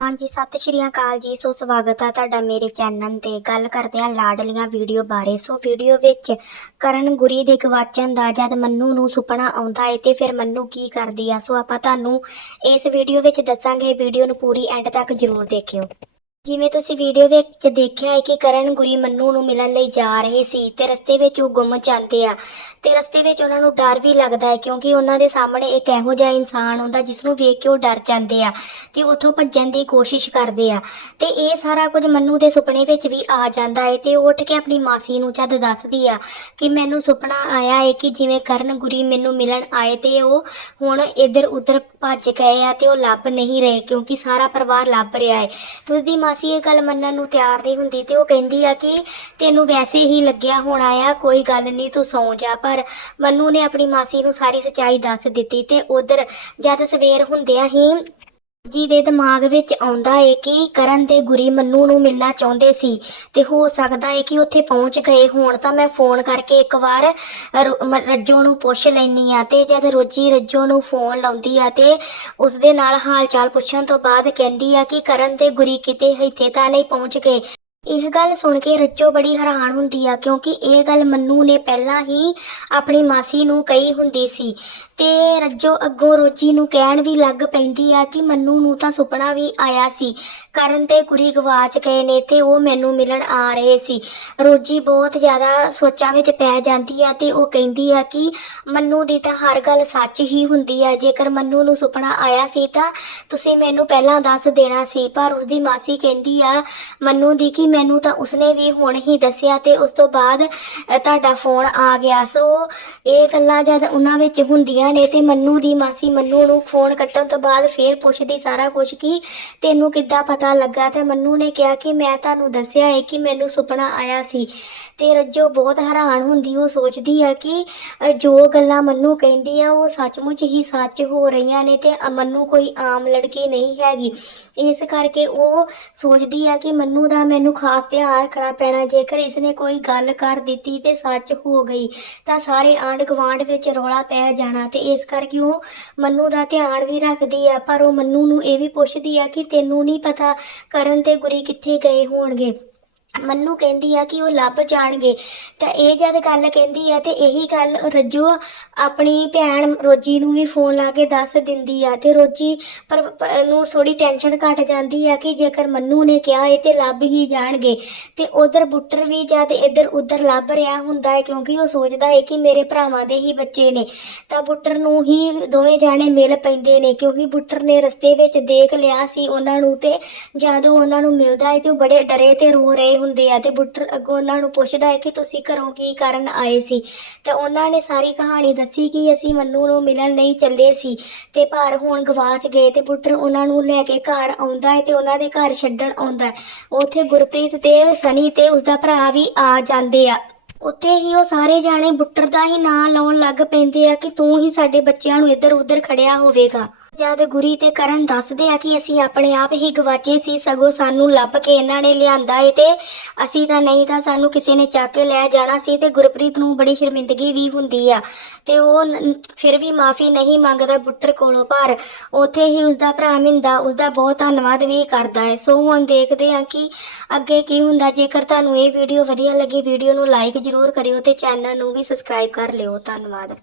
ਹਾਂਜੀ, ਸਤਿ ਸ਼੍ਰੀ ਅਕਾਲ ਜੀ। ਸੋ ਸਵਾਗਤ ਹੈ ਤੁਹਾਡਾ ਮੇਰੇ ਚੈਨਲ ਤੇ। ਗੱਲ ਕਰਦੇ ਹਾਂ ਲਾਡਲੀਆਂ ਵੀਡੀਓ ਬਾਰੇ। ਸੋ ਵੀਡੀਓ ਵਿੱਚ ਕਰਨ ਗੁਰੀ ਦੇ ਗਵਾਚਣ ਦਾ, ਜਦ ਮੰਨੂ ਨੂੰ ਸੁਪਨਾ ਆਉਂਦਾ ਹੈ ਤੇ ਫਿਰ ਮੰਨੂ ਕੀ ਕਰਦੀ ਆ? ਸੋ ਆਪਾਂ ਤੁਹਾਨੂੰ ਇਸ ਵੀਡੀਓ ਵਿੱਚ ਦੱਸਾਂਗੇ। ਵੀਡੀਓ ਨੂੰ ਪੂਰੀ ਐਂਡ ਤੱਕ ਜ਼ਰੂਰ ਦੇਖਿਓ। ਜਿਵੇਂ ਤੁਸੀਂ ਵੀਡੀਓ ਵਿੱਚ ਦੇਖਿਆ ਹੈ ਕਿ ਕਰਨ ਗੁਰੀ ਮੰਨੂ ਨੂੰ ਮਿਲਣ ਲਈ ਜਾ ਰਹੇ ਸੀ ਤੇ ਰਸਤੇ ਵਿੱਚ ਉਹ ਗੁੰਮ ਜਾਂਦੇ ਆ। ਤੇ ਰਸਤੇ ਵਿੱਚ ਉਹਨਾਂ ਨੂੰ ਡਰ ਵੀ ਲੱਗਦਾ ਹੈ ਕਿਉਂਕਿ ਉਹਨਾਂ ਦੇ ਸਾਹਮਣੇ ਇੱਕ ਇਹੋ ਜਿਹਾ ਇਨਸਾਨ ਹੁੰਦਾ ਜਿਸ ਨੂੰ ਵੇਖ ਕੇ ਉਹ ਡਰ ਜਾਂਦੇ ਆ ਤੇ ਉੱਥੋਂ ਭੱਜਣ ਦੀ ਕੋਸ਼ਿਸ਼ ਕਰਦੇ ਆ। ਤੇ ਇਹ ਸਾਰਾ ਕੁਝ ਮੰਨੂ ਦੇ ਸੁਪਨੇ ਵਿੱਚ ਵੀ ਆ ਜਾਂਦਾ ਹੈ ਤੇ ਉਹ ਉੱਠ ਕੇ ਆਪਣੀ ਮਾਸੀ ਨੂੰ ਜਦ ਦੱਸਦੀ ਆ ਕਿ ਮੈਨੂੰ ਸੁਪਨਾ ਆਇਆ ਹੈ ਕਿ ਜਿਵੇਂ ਕਰਨ ਗੁਰੀ ਮੈਨੂੰ ਮਿਲਣ ਆਏ ਤੇ ਉਹ ਹੁਣ ਇੱਧਰ ਉੱਧਰ ਭੱਜ ਗਏ ਆ ਤੇ ਉਹ ਲੱਭ ਨਹੀਂ ਰਹੇ ਕਿਉਂਕਿ ਸਾਰਾ ਪਰਿਵਾਰ ਲੱਭ ਰਿਹਾ ਹੈ। ਉਸਦੀ ਮਾਸੀ ਇਹ ਗੱਲ ਮੰਨਣ ਨੂੰ ਤਿਆਰ ਨਹੀਂ ਹੁੰਦੀ ਤੇ ਉਹ ਕਹਿੰਦੀ ਆ ਕਿ ਤੈਨੂੰ ਵੈਸੇ ਹੀ ਲੱਗਿਆ ਹੋਣਾ ਆ, ਕੋਈ ਗੱਲ ਨਹੀਂ, ਤੂੰ ਸੌਂ ਜਾ। ਪਰ ਮੰਨੂ ਨੇ ਆਪਣੀ ਮਾਸੀ ਨੂੰ ਸਾਰੀ ਸੱਚਾਈ ਦੱਸ ਦਿੱਤੀ ਤੇ ਉਧਰ ਜਦ ਸਵੇਰ ਹੁੰਦਿਆਂ ਹੀ ਜੀ ਦੇ ਦਿਮਾਗ ਵਿੱਚ ਆਉਂਦਾ ਏ ਕਿ ਕਰਨ ਤੇ ਗੁਰੀ ਮੰਨੂ ਨੂੰ ਮਿਲਣਾ ਚਾਹੁੰਦੇ ਸੀ ਤੇ ਹੋ ਸਕਦਾ ਏ ਕਿ ਉੱਥੇ ਪਹੁੰਚ ਗਏ ਹੋਣ, ਤਾਂ ਮੈਂ ਫੋਨ ਕਰਕੇ ਇੱਕ ਵਾਰ ਰ- ਰੱਜੋ ਨੂੰ ਪੁੱਛ ਲੈਣੀ ਆ ਤੇ ਜਦ ਰੋਜੀ ਰੱਜੋ ਨੂੰ ਫੋਨ ਲਾਉਂਦੀ ਆ ਤੇ ਉਸਦੇ ਨਾਲ ਹਾਲ ਚਾਲ ਪੁੱਛਣ ਤੋਂ ਬਾਅਦ ਕਹਿੰਦੀ ਆ ਕਿ ਕਰਨ ਤੇ ਗੁਰੀ ਕਿਤੇ ਇੱਥੇ ਤਾਂ ਨਹੀਂ ਪਹੁੰਚ ਗਏ। ਇਹ ਗੱਲ ਸੁਣ ਕੇ ਰੱਜੋ ਬੜੀ ਹੈਰਾਨ ਹੁੰਦੀ ਆ, ਕਿਉਂਕਿ ਇਹ ਗੱਲ ਮੰਨੂ ਨੇ ਪਹਿਲਾਂ ਹੀ ਆਪਣੀ ਮਾਸੀ ਨੂੰ ਕਹੀ ਹੁੰਦੀ ਸੀ। ਤੇ ਰੱਜੋ ਅੱਗੋਂ ਰੋਜੀ ਨੂੰ ਕਹਿਣ ਵੀ ਲੱਗ ਪੈਂਦੀ ਆ ਕਿ ਮੰਨੂ ਨੂੰ ਤਾਂ ਸੁਪਨਾ ਵੀ ਆਇਆ ਸੀ। ਕਰਨ ਤੇ ਗੁਰੀ ਗਵਾਚ ਗਏ ਨੇ ਤੇ ਉਹ ਮੈਨੂੰ ਮਿਲਣ ਆ ਰਹੇ ਸੀ। ਰੋਜੀ ਬਹੁਤ ਜ਼ਿਆਦਾ ਸੋਚਾਂ ਵਿੱਚ ਪੈ ਜਾਂਦੀ ਆ ਤੇ ਉਹ ਕਹਿੰਦੀ ਆ ਕਿ ਮੰਨੂ ਦੀ ਤਾਂ ਹਰ ਗੱਲ ਸੱਚ ਹੀ ਹੁੰਦੀ ਆ, ਜੇਕਰ ਮੰਨੂ ਨੂੰ ਸੁਪਨਾ ਆਇਆ ਸੀ ਤਾਂ ਤੁਸੀਂ ਮੈਨੂੰ ਪਹਿਲਾਂ ਦੱਸ ਦੇਣਾ ਸੀ। ਪਰ ਉਸਦੀ ਮਾਸੀ ਕਹਿੰਦੀ ਆ ਮੰਨੂ ਦੀ ਕਿ ਮੈਨੂੰ ਤਾਂ ਉਸਨੇ ਵੀ ਹੁਣ ਹੀ ਦੱਸਿਆ ਤੇ ਉਸ ਤੋਂ ਬਾਅਦ ਤੁਹਾਡਾ ਫੋਨ ਆ ਗਿਆ। ਸੋ ਇਹ ਗੱਲਾਂ ਜਦ ਉਹਨਾਂ ਵਿੱਚ ਹੁੰਦੀਆਂ ਨੇ ਤੇ ਮੰਨੂ ਦੀ ਮਾਸੀ ਮੰਨੂ ਨੂੰ ਫੋਨ ਕੱਟਣ ਤੋਂ ਬਾਅਦ ਫੇਰ ਪੁੱਛਦੀ ਸਾਰਾ ਕੁਝ ਕਿ ਤੈਨੂੰ ਕਿੱਦਾਂ ਪਤਾ ਲੱਗਾ? ਤੇ ਮੰਨੂ ਨੇ ਕਿਹਾ ਕਿ ਮੈਂ ਤੁਹਾਨੂੰ ਦੱਸਿਆ ਹੈ ਕਿ ਮੈਨੂੰ ਸੁਪਨਾ ਆਇਆ ਸੀ। ਤੇ ਰੱਜੋ ਬਹੁਤ ਹੈਰਾਨ ਹੁੰਦੀ ਉਹ ਸੋਚਦੀ ਆ ਕਿ ਜੋ ਗੱਲਾਂ ਮੰਨੂ ਕਹਿੰਦੀ ਆ ਉਹ ਸੱਚਮੁੱਚ ਹੀ ਸੱਚ ਹੋ ਰਹੀਆਂ ਨੇ ਤੇ ਅ, ਮੰਨੂ ਕੋਈ ਆਮ ਲੜਕੀ ਨਹੀਂ ਹੈਗੀ। ਇਸ ਕਰਕੇ ਉਹ ਸੋਚਦੀ ਆ ਕਿ ਮੰਨੂ ਦਾ ਮੈਨੂੰ ਖਾਸ ਧਿਆਨ ਰੱਖਣਾ ਪੈਣਾ। ਜੇਕਰ ਇਸਨੇ ਕੋਈ ਗੱਲ ਕਰ ਦਿੱਤੀ ਤੇ ਸੱਚ ਹੋ ਗਈ, ਤਾਂ ਸਾਰੇ ਆਂਢ ਗੁਆਂਢ ਵਿੱਚ ਰੌਲਾ ਪੈ ਜਾਣਾ ਤੇ ਇਸ ਕਰਕੇ ਉਹ ਮੰਨੂ ਦਾ ਧਿਆਨ ਵੀ ਰੱਖਦੀ ਆ। ਪਰ ਉਹ ਮੰਨੂ ਨੂੰ ਇਹ ਵੀ ਪੁੱਛਦੀ ਆ ਕਿ ਤੈਨੂੰ ਨਹੀਂ ਪਤਾ ਕਰਨ ਤੇ ਗੁਰੀ ਕਿੱਥੇ ਗਏ ਹੋਣਗੇ। ਮੰਨੂ ਕਹਿੰਦੀ ਆ ਕਿ ਉਹ ਲੱਭ ਜਾਣਗੇ। ਤਾਂ ਇਹ ਜਦ ਗੱਲ ਕਹਿੰਦੀ ਆ ਤੇ ਇਹੀ ਗੱਲ ਰੱਜੋ ਆਪਣੀ ਭੈਣ ਰੋਜੀ ਨੂੰ ਵੀ ਫੋਨ ਲਾ ਕੇ ਦੱਸ ਦਿੰਦੀ ਆ ਤੇ ਰੋਜੀ ਪਰ ਪ- ਨੂੰ ਥੋੜੀ ਟੈਨਸ਼ਨ ਘਟ ਜਾਂਦੀ ਆ ਕਿ ਜੇਕਰ ਮੰਨੂ ਨੇ ਕਿਹਾ ਇਹ ਤੇ ਲੱਭ ਹੀ ਜਾਣਗੇ। ਤੇ ਉਧਰ ਬੁੱਟਰ ਵੀ ਜਦ ਇੱਧਰ ਉੱਧਰ ਲੱਭ ਰਿਹਾ ਹੁੰਦਾ ਹੈ ਕਿਉਂਕਿ ਉਹ ਸੋਚਦਾ ਹੈ ਕਿ ਮੇਰੇ ਭਰਾਵਾਂ ਦੇ ਹੀ ਬੱਚੇ ਨੇ। ਤਾਂ ਬੁੱਟਰ ਨੂੰ ਹੀ ਦੋਵੇਂ ਜਾਣੇ ਮਿਲ ਪੈਂਦੇ ਨੇ ਕਿਉਂਕਿ ਬੁੱਟਰ ਨੇ ਰਸਤੇ ਵਿੱਚ ਦੇਖ ਲਿਆ ਸੀ ਉਹਨਾਂ ਨੂੰ ਤੇ ਜਦੋਂ ਉਹਨਾਂ ਨੂੰ ਮਿਲਦਾ ਹੈ ਤੇ ਉਹ ਬੜੇ ਡਰੇ ਤੇ ਰੋ ਰਹੇ ਹੁੰਦੇ ਆ ਤੇ ਬੁੱਟਰ ਅੱਗੋਂ ਉਹਨਾਂ ਨੂੰ ਪੁੱਛਦਾ ਹੈ ਕਿ ਤੁਸੀਂ ਘਰੋਂ ਕੀ ਕਰਨ ਆਏ ਸੀ। ਤੇ ਉਹਨਾਂ ਨੇ ਸਾਰੀ ਕਹਾਣੀ ਦੱਸੀ ਕਿ ਅਸੀਂ ਮੰਨੂ ਨੂੰ ਮਿਲਣ ਲਈ ਚੱਲੇ ਸੀ ਤੇ ਪਰ ਹੁਣ ਗਵਾਚ ਗਏ ਤੇ ਬੁੱਟਰ ਉਹਨਾਂ ਨੂੰ ਲੈ ਕੇ ਘਰ ਆਉਂਦਾ ਹੈ ਤੇ ਉਹਨਾਂ ਦੇ ਘਰ ਛੱਡਣ ਆਉਂਦਾ ਹੈ। ਉੱਥੇ ਗੁਰਪ੍ਰੀਤ ਤੇ ਸਨੀ ਤੇ ਉਸਦਾ ਭਰਾ ਵੀ ਆ ਜਾਂਦੇ ਆ। ਉੱਥੇ ਹੀ ਉਹ ਸਾਰੇ ਜਾਣੇ ਬੁੱਟਰ ਦਾ ਹੀ ਨਾਂ ਲਾਉਣ ਲੱਗ ਪੈਂਦੇ ਆ ਕਿ ਤੂੰ ਹੀ ਸਾਡੇ ਬੱਚਿਆਂ ਨੂੰ ਇੱਧਰ ਉੱਧਰ ਖੜਿਆ ਹੋਵੇਗਾ। ਜਦ ਗੁਰੀ ਤੇ ਕਰਨ ਦੱਸਦੇ ਆ ਕਿ ਅਸੀਂ ਆਪਣੇ ਆਪ ਹੀ ਗਵਾਚੇ ਸੀ, ਸਗੋਂ ਸਾਨੂੰ ਲੱਭ ਕੇ ਇਹਨਾਂ ਨੇ ਲਿਆਂਦਾ ਏ ਤੇ ਅਸੀਂ ਤਾਂ ਨਹੀਂ ਤਾਂ ਸਾਨੂੰ ਕਿਸੇ ਨੇ ਚੱਕ ਕੇ ਲੈ ਜਾਣਾ ਸੀ ਤੇ ਗੁਰਪ੍ਰੀਤ ਨੂੰ ਬੜੀ ਸ਼ਰਮਿੰਦਗੀ ਵੀ ਹੁੰਦੀ ਆ। ਤੇ ਉਹ ਫਿਰ ਵੀ ਮਾਫੀ ਨਹੀਂ ਮੰਗਦਾ ਬੁੱਟਰ ਕੋਲੋਂ, ਪਰ ਉੱਥੇ ਹੀ ਉਸਦਾ ਭਰਾ ਮਿੰਦਾ, ਉਸਦਾ ਬਹੁਤ ਧੰਨਵਾਦ ਵੀ ਕਰਦਾ ਹੈ ਸੋ ਹੁਣ ਦੇਖਦੇ ਹਾਂ ਕਿ ਅੱਗੇ ਕੀ ਹੁੰਦਾ। ਜੇਕਰ ਤੁਹਾਨੂੰ ਇਹ ਵੀਡੀਓ ਵਧੀਆ ਲੱਗੀ, ਵੀਡੀਓ ਨੂੰ ਲਾਈਕ ਜ਼ਰੂਰ ਕਰਿਓ ਤੇ ਚੈਨਲ ਨੂੰ ਵੀ ਸਬਸਕ੍ਰਾਈਬ ਕਰ ਲਿਓ। ਧੰਨਵਾਦ।